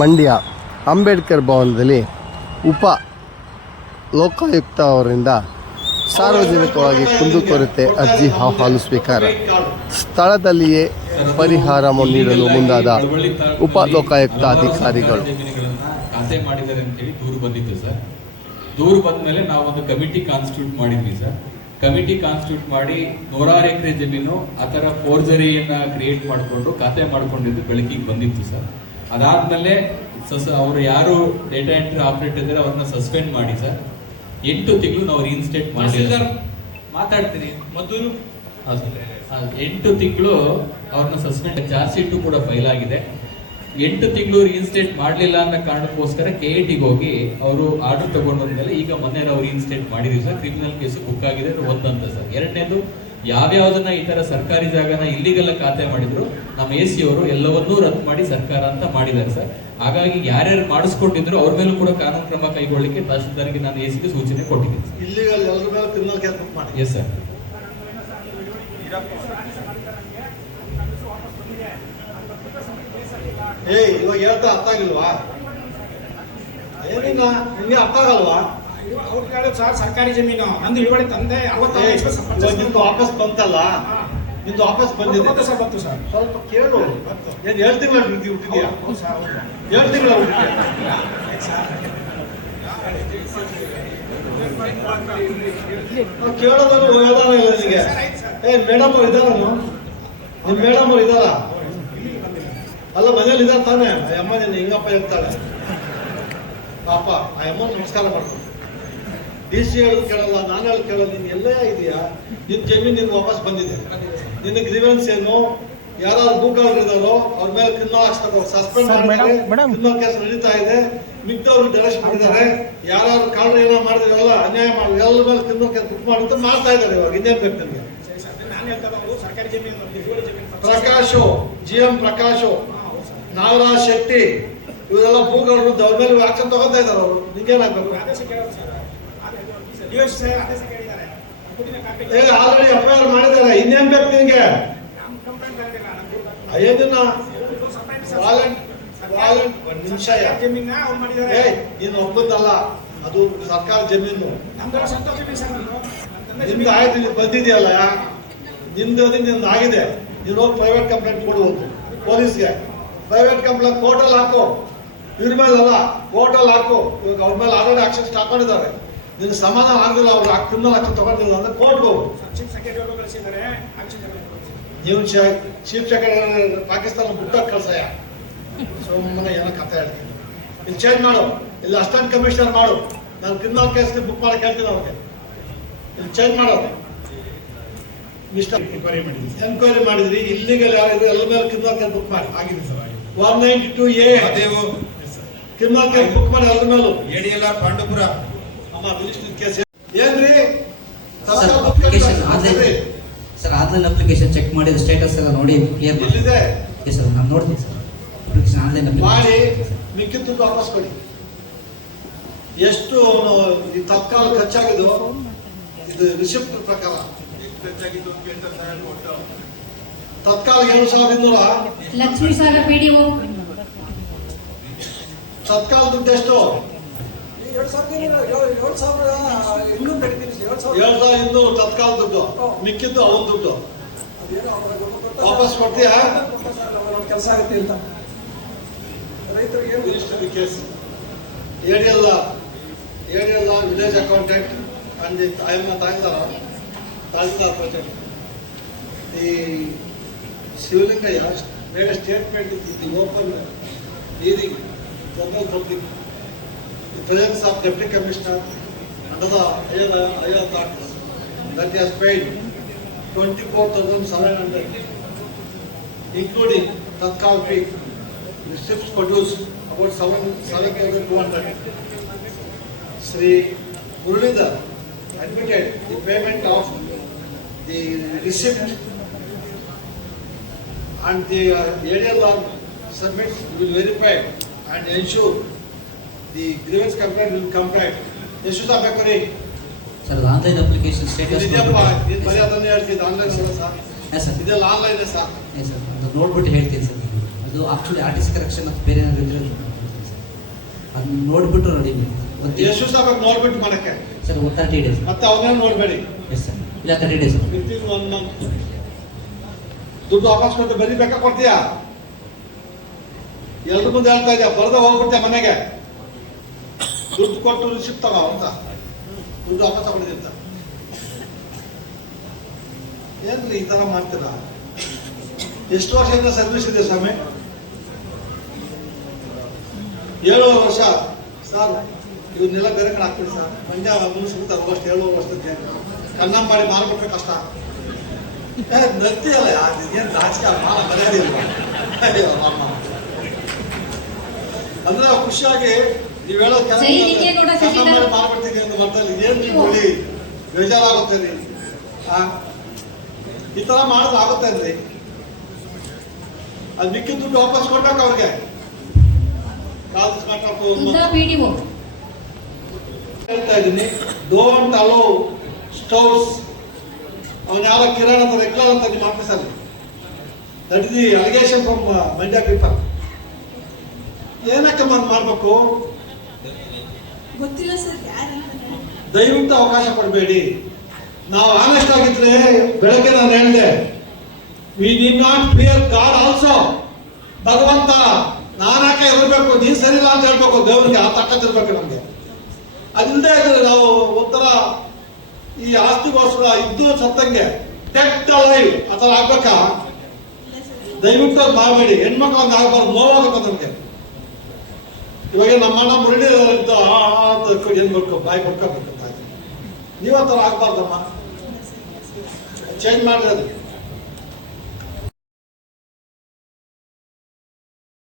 ಮಂಡ್ಯ ಅಂಬೇಡ್ಕರ್ ಭವನದಲ್ಲಿ ಉಪ ಲೋಕಾಯುಕ್ತ ಅವರಿಂದ ಸಾರ್ವಜನಿಕವಾಗಿ ಕುಂದುಕೊರತೆ ಅರ್ಜಿ ಅಹವಾಲು ಸ್ವೀಕಾರ. ಸ್ಥಳದಲ್ಲಿಯೇ ಪರಿಹಾರ ನೀಡಲು ಮುಂದಾದ ಉಪ ಲೋಕಾಯುಕ್ತ ಅಧಿಕಾರಿಗಳು. ಖಾತೆ ಮಾಡಿದ್ದಾರೆ ಅಂತೇಳಿ ದೂರು ಬಂದಿತ್ತು ಸರ್. ದೂರು ಬಂದ ಮೇಲೆ ನಾವು ಒಂದು ಕಮಿಟಿ ಕಾನ್ಸ್ಟಿಟ್ಯೂಟ್ ಮಾಡಿದ್ವಿ ಸರ್. ಕಮಿಟಿ ಕಾನ್ಸ್ಟಿಟ್ಯೂಟ್ ಮಾಡಿ 100 ಎಕರೆ ಜಮೀನು ಆ ಥರ ಫೋರ್ಜರಿಯನ್ನ ಕ್ರಿಯೇಟ್ ಮಾಡಿಕೊಂಡು ಖಾತೆ ಮಾಡ್ಕೊಂಡಿದ್ದು ಬೆಳಕಿಗೆ ಬಂದಿತ್ತು ಸರ್. ಅದಾದ್ಮೇಲೆ ಅವರು ಯಾರು ಡೇಟಾ ಎಂಟ್ರಿ ಆಪರೇಟರ್ ಇದ್ದಾರೆ ಅವ್ರನ್ನ ಸಸ್ಪೆಂಡ್ ಮಾಡಿ ಸರ್ 8 ತಿಂಗಳು ನಾವು ರೀಇನ್ಸ್ಟೇಟ್ ಮಾಡಿ ಮಾತಾಡ್ತೀನಿ ಮೊದಲು 8 ತಿಂಗಳು ಅವ್ರನ್ನ ಸಸ್ಪೆಂಡ್, ಚಾರ್ಜ್ ಶೀಟು ಕೂಡ ಫೈಲ್ ಆಗಿದೆ. 8 ತಿಂಗಳು ರೀಇನ್ಸ್ಟೇಟ್ ಮಾಡಲಿಲ್ಲ ಅನ್ನೋ ಕಾರಣಕ್ಕೋಸ್ಕರ KITಗೆ ಹೋಗಿ ಅವರು ಆರ್ಡರ್ ತಗೊಂಡ್ಮೇಲೆ ಈಗ ಮೊನ್ನೆ ನಾವು ರೀಇನ್ಸ್ಟೇಟ್ ಮಾಡಿದೀವಿ ಸರ್. ಕ್ರಿಮಿನಲ್ ಕೇಸು ಬುಕ್ ಆಗಿದೆ ಒಂದಂತ ಸರ್. ಎರಡನೇದು, ಯಾವ್ಯಾವ್ದನ್ನ ಈ ತರ ಸರ್ಕಾರಿ ಜಾಗನ ಇಲ್ಲಿಗೆಲ್ಲ ಖಾತೆ ಮಾಡಿದ್ರು ನಮ್ಮ AC ಅವರು ಎಲ್ಲವನ್ನೂ ರದ್ದು ಮಾಡಿ ಸರ್ಕಾರ ಅಂತ ಮಾಡಿದ್ದಾರೆ ಸರ್. ಹಾಗಾಗಿ ಯಾರ್ಯಾರು ಮಾಡಿಸ್ಕೊಂಡಿದ್ರು ಅವ್ರ ಮೇಲೂ ಕೂಡ ಕಾನೂನು ಕ್ರಮ ಕೈಗೊಳ್ಳಿಕ್ಕೆ ತಹಶೀಲ್ದಾರ್ಗೆ ನಾನು ACಗೆ ಸೂಚನೆ ಕೊಟ್ಟಿದ್ದೀನಿ ಸರ್. Yes sir. ಇವಾಗ ಹೇಳ್ತಾ ಅರ್ಥ ಆಗಿಲ್ವಾ? ಏನಿಲ್ಲ ನಿಮ್ಗೆ ಅರ್ಥ ಆಗಲ್ವಾ? ಸರ್ ಸರ್ಕಾರಿ ಜಮೀನು ನಂದು ಇಳುವರಿ ತಂದೆ ನಿಮ್ದು ವಾಪಸ್ ಬಂತಲ್ಲ, ನಿಮ್ದು ವಾಪಸ್ ಬಂದಿದೆ ಸರ್. ಗೊತ್ತು ಸರ್, ಸ್ವಲ್ಪ ಕೇಳು. ಏನ್ 7 ತಿಂಗಳ ಹುಟ್ಟಿದ್ಯಾ? 7 ತಿಂಗಳ ಕೇಳೋದನ್ನು ಹೋಗೋದಾನ ಇಲ್ಲ ನಿಮಗೆ. ಮೇಡಮ್ ಅವ್ರು ಇದ್ದಾರ? ನಿಮ್ ಮೇಡಮ್ ಅವ್ರು ಇದ್ದಾರ? ಅಲ್ಲ ಮನೇಲಿ ಇದ್ದಾರೆ ತಾನೆ? ಅಮ್ಮ ನಿನ್ನ ಹಿಂಗಪ್ಪ ಹೇಳ್ತಾಳೆ ಪಾಪ. ಆ ಅಮ್ಮ ನಮಸ್ಕಾರ ಮಾಡ್ಕೊಂಡು DC ಹೇಳೋದು ಕೇಳಲ್ಲ, ನಾನು ಹೇಳೋದು ಕೇಳಲ್ಲ. ನೀನು ಎಲ್ಲೇ ಇದೆಯಾ? ನಿನ್ನ ಜಮೀನು ನಿನ್ಗೆ ವಾಪಸ್ ಬಂದಿದೆ. ನಿನ್ನ ಗ್ರೀವೆನ್ಸ್ ಏನು? ಯಾರು ಭೂಕಾರರಿದ್ದಾರೋ ಅವ್ರ ಮೇಲೆ ಕ್ರಿಮಿನಲ್ ಹಾಕ್ಸ್ಬೇಕು. ಸಸ್ಪೆಂಡ್ ಮಾಡಿದ್ದಾರೆ, ಕ್ರಿಮಿನಲ್ ಕೇಸ್ ನಡೀತಾ ಇದೆ. ಮಿಕ್ದವ್ರು ಡೈರೆಕ್ಷನ್ ಮಾಡಿದ್ದಾರೆ. ಯಾರು ಕಾರಣ ಏನೋ ಮಾಡಿದ್ರಲ್ಲ, ಅನ್ಯಾಯ ಮಾಡಿ ಎಲ್ಲ ಮೇಲೆ ಕ್ರಿಮಿನಲ್ ಕೇಸ್ ಬುಕ್ ಮಾಡುತ್ತೆ ಮಾಡ್ತಾ ಇದ್ದಾರೆ. ಇವಾಗ ಇನ್ನೇನ್ ಬೇಕು ನಿಮಗೆ? ಪ್ರಕಾಶು, GM ಪ್ರಕಾಶು, ನಾಗರಾಜ್ ಶೆಟ್ಟಿ ಇವರೆಲ್ಲ ಭೂಕಾರರು ಅವ್ರ ಮೇಲೆ ಆಕ್ಷನ್ ತಗೋತಾ ಇದ್ದಾರೆ. ಅವರು ನಿಂಗೇನಾಗ್ಬೇಕು? ಆಲ್ರೆಡಿ FIR ಮಾಡಿದ್ದಾರೆ. ಇನ್ನೇನ್ ಬೇಕು ನಿನ್ಗೆ? ಏನಿಲ್ಲ ಒಂದ್ ನಿಮಿಷ. ನೀನು ಒಪ್ಪದಲ್ಲ, ಅದು ಸರ್ಕಾರ ಜಮೀನು. ನಿಮ್ದು ಆಯ್ತು, ನೀವು ಬಂದಿದೆಯಲ್ಲ, ನಿಮ್ದು ಆಗಿದೆ. ನೀನು ಹೋಗಿ ಪ್ರೈವೇಟ್ ಕಂಪ್ಲೇಂಟ್ ಕೊಡುವುದು ಪೊಲೀಸ್ಗೆ. ಪ್ರೈವೇಟ್ ಕಂಪ್ಲೇಂಟ್ ಕೋರ್ಟಲ್ಲಿ ಹಾಕು. ಇವ್ರ ಮೇಲಲ್ಲ, ಕೋರ್ಟಲ್ಲಿ ಹಾಕು. ಇವಾಗ ಅವ್ರ ಮೇಲೆ ಆಲ್ರೆಡಿ ಆಕ್ಷನ್ ಸ್ಟಾರ್ಟ್ ಮಾಡಿದ್ದಾರೆ. ನಿನ್ನ ಸಮಾಧಾನ ಆಗಲಿಲ್ಲ, ಅವ್ರು ಕ್ರಿಮಿನಲ್ ಆಕ್ಷನ್ ತಗೊಂಡಿಲ್ಲ ಅಂದ್ರೆ ಕೋರ್ಟ್ಗೆ ಹೋಗು. ನೀವು ಚೀಫ್ ಸೆಕ್ರೆಟರಿ ಪಾಕಿಸ್ತಾನ ಬುಟ್ಟಾಗಿ ಕಳ್ಸಯ್ಯ. ಸುಮ್ಮನೆ ಏನೋ ಕಥೆ ಹೇಳ್ತೀನಿ. ಇಲ್ಲಿ ಚೇಂಜ್ ಮಾಡು, ಇಲ್ಲಿ ಅಸಿಸ್ಟೆಂಟ್ ಕಮಿಷನರ್ ಮಾಡು. ನಾನು ಕ್ರಿಮಿನಲ್ ಕೇಸ್ ಬುಕ್ ಮಾಡಕ್ಕೆ ಹೇಳ್ತೀನಿ ಅವ್ರಿಗೆ. ಇಲ್ಲಿ ಚೇಂಜ್ ಮಾಡೋದು. ಎನ್ಕ್ವೈರಿ ಮಾಡಿದ್ರಿ, ಇಲ್ಲಿಗಲ್ ಯಾರಿದ್ರು ಎಲ್ಲ ಮೇಲೆ ಕ್ರಿಮಿನಲ್ ಕೇಸ್ ಬುಕ್ ಮಾಡಿ ಆಗಿದೆ sir. 192A criminal case book ಮಾಡಿ ಎಲ್ಲರ ಮೇಲೂ. ADLR ಪಾಂಡುಪುರ ಕೇಸ್ ಏನ್ರಿ? ಸರ್ ಆನ್ಲೈನ್ ಅಪ್ಲಿಕೇಶನ್ ಚೆಕ್ ಮಾಡಿದ ಸ್ಟೇಟಸ್ ಎಲ್ಲ ನೋಡಿ ಕ್ಲಿಯರ್ ಎಲ್ಲಿದೆ? ಎಸ್ ಸರ್, ನಾನು ನೋಡ್ತೀನಿ ಸರ್. ಅಪ್ಲಿಕೇಶನ್ ಆನ್ಲೈನ್ ಮಾಡಿ ಮಿಕ್ಕಿದ್ದು ದುಡ್ಡು ವಾಪಸ್ ಕೊಡಿ. ಎಷ್ಟು ತತ್ಕಾಲ ಖರ್ಚಾಗಿದ್ದು ಇದು ರಿಸಿಪ್ಟ್ ಪ್ರಕಾರ ತತ್ಕಾಲ 7,200. ಲಕ್ಷ್ಮೀ ಸಾಗರ್ PDO ತತ್ಕಾಲ ದುಡ್ಡು ಎಷ್ಟು? 7,200 ತತ್ಕಾಲ ದುಡ್ಡು. ಮಿಕ್ಕಿದ್ದು ಅವನ ದುಡ್ಡು ವಾಪಸ್ ಕೊಡ್ತೀಯಾ? ಕೆಲಸ ಆಗುತ್ತೆ ಅಂತ ರೈತರಿಗೆ case. ADLR village accountant and tahsildar president. The Shivalingaya made a statement in the open hearing, general public, the presence of Deputy Commissioner under the higher tax that he has paid 24,700, including Tatkal fee. The receipts produced about 7,200. Sri Muralidhar admitted the payment of the receipt and the ADLR submits will verify and ensure the grievance complaint will come back. Issues are back. Sir online application status ಬರೀ ಅದನ್ನೇ ಹೇಳ್ತಿದ್ದು online ಅಲ್ಲ sir. Sir ಇದೆಲ್ಲ online sir. Sir ಅದು ನೋಡ್ಬಿಟ್ಟು ಹೇಳ್ತೀನಿ sir. ಅದು actually RTC correction ಮತ್ತು ಬೇರೆ ಏನಾದ್ರು ಇದ್ರೆ ಅದನ್ನ ನೋಡ್ಬಿಟ್ಟು ನೋಡಿ ಎಷ್ಟು ದಿವಸ ಬೇಕು ನೋಡ್ಬಿಟ್ಟು ಮಾಡಕ್ಕೆ? Sir 30 days. ಮತ್ತೆ ಅವನೇನು ನೋಡಬೇಡಿ. Yes sir. ಇಲ್ಲ 30 ಡೇಸ್. ವಿತಿನ್ 1 ಮಂತ್ ದುಡ್ಡು ವಾಪಸ್ ಕೊಟ್ಟು ಬರೀಬೇಕಾ ಕೊಡ್ತೀಯಾ? ಎಲ್ರ ಮುಂದೆ ಹೇಳ್ತಾ ಇದೆಯಾ, ಬರದ ಹೋಗ್ಬಿಡ್ತೀಯ ಮನೆಗೆ. ದುಡ್ಡು ಕೊಟ್ಟು ರಿಸಿಪ್ಟ್ ತಗೋ ಅಂತ, ದುಡ್ಡು ವಾಪಸ್ ತಗೊಂಡಿದ್ದ. ಏನ್ರಿ ಈ ತರ ಮಾಡ್ತೀರಾ? ಎಷ್ಟು ವರ್ಷದಿಂದ ಸರ್ವಿಸ್ ಇದೆ ಸ್ವಾಮಿ? 7 ವರ್ಷ ಸರ್. ಇವನ್ನೆಲ್ಲ ಬೇರೆ ಕಡೆ ಹಾಕ್ತೀವಿ ಸರ್. ಮಂಡ್ಯ ಮುಗಿಸ್ಬಿಡ್ತಾರೆ ಅಷ್ಟು 7 ವರ್ಷಕ್ಕೆ. ಕನ್ನಂಬಾಡಿ ಮಾರ್ಬಿಟ್ರೆ ಕಷ್ಟ. ನರ್ತಿಯಲ್ಲ ಏನ್ ರಾಜಕೀಯ ಮಾಲ ಮರ್ಯಾದಿಲ್ಲ. ಅಂದ್ರೆ ಖುಷಿಯಾಗಿ ನೀವ್ ಹೇಳೋ ಕೆಲಸ ಮಾಡ್ಬಿಡ್ತೀನಿ ಅಂತ ಬರ್ತಾರೆ. ಏನ್ ನೀವು ಹೇಳಿ ಬೇಜಾರಾಗುತ್ತೆ ರೀ. ಈ ತರ ಮಾಡಿದ್ರೆ ಆಗುತ್ತೆ ಅಂದ್ರಿ. ಅದು ಮಿಕ್ಕಿದ ದುಡ್ಡು ವಾಪಸ್ ಕೊಟ್ಟಾಕ ಅವ್ರಿಗೆ ಹೇಳ್ತಾ ಇದ್ದೀನಿ. Don't allow stoves. ಅವನು ಯಾರೋ ಕಿರಣ್ ಅಂತ ರೆಗ್ಯುಲರ್ ಅಂತ ನಿಮ್ಮ ಆಫೀಸಲ್ಲಿ. That is the allegation from Mandya people. ಏನಕ್ಕೆ ಮಾಡ್ಬೇಕು? ಗೊತ್ತಿಲ್ಲ ಸರ್. ದಯವಿಟ್ಟು ಅವಕಾಶ ಕೊಡಬೇಡಿ. ನಾವು ಆನೆಸ್ಟ್ ಆಗಿದ್ರೆ ಬೆಳಗ್ಗೆ ನಾನು ಹೇಳಿದೆ, we did not fear god also. ಭಗವಂತ ನಾನಾಕೆ ಇರಬೇಕು, ನೀನ್ ಸರಿ ಇಲ್ಲ ಅಂತ ಹೇಳ್ಬೇಕು ದೇವರಿಗೆ. ಆ ತಕ್ಕತ್ತಿರ್ಬೇಕು ನಮ್ಗೆ. ಅದಿಲ್ಲದೆ ಇದ್ರೆ ನಾವು ಒಂಥರ ಈ ಆಸ್ತಿಗೋಸ್ಕರ ಇದ್ದು ಸತ್ತಂಗೆ ಡೆಡ್ ಲೈವ್ ಆ ಥರ ಆಗ್ಬೇಕಾ? ದಯವಿಟ್ಟು ಅದು ಮಾಡಬೇಡಿ. ಹೆಣ್ಮಕ್ಳು ಹಂಗೆ ಆಗ್ಬಾರ್ದು. ನೋವಾಗುತ್ತೆ ನಮ್ಗೆ. ಇವಾಗ ನಮ್ಮ ಅಣ್ಣ ಮುರಳಿ ಏನ್ ಮಾಡ್ಕೊ ಬಾಯಿ ಕೊಡ್ಕೋಬೇಕು. ನೀವು ಆ ಥರ ಆಗ್ಬಾರ್ದಮ್ಮ. ಚೇಂಜ್ ಮಾಡಿರೋದು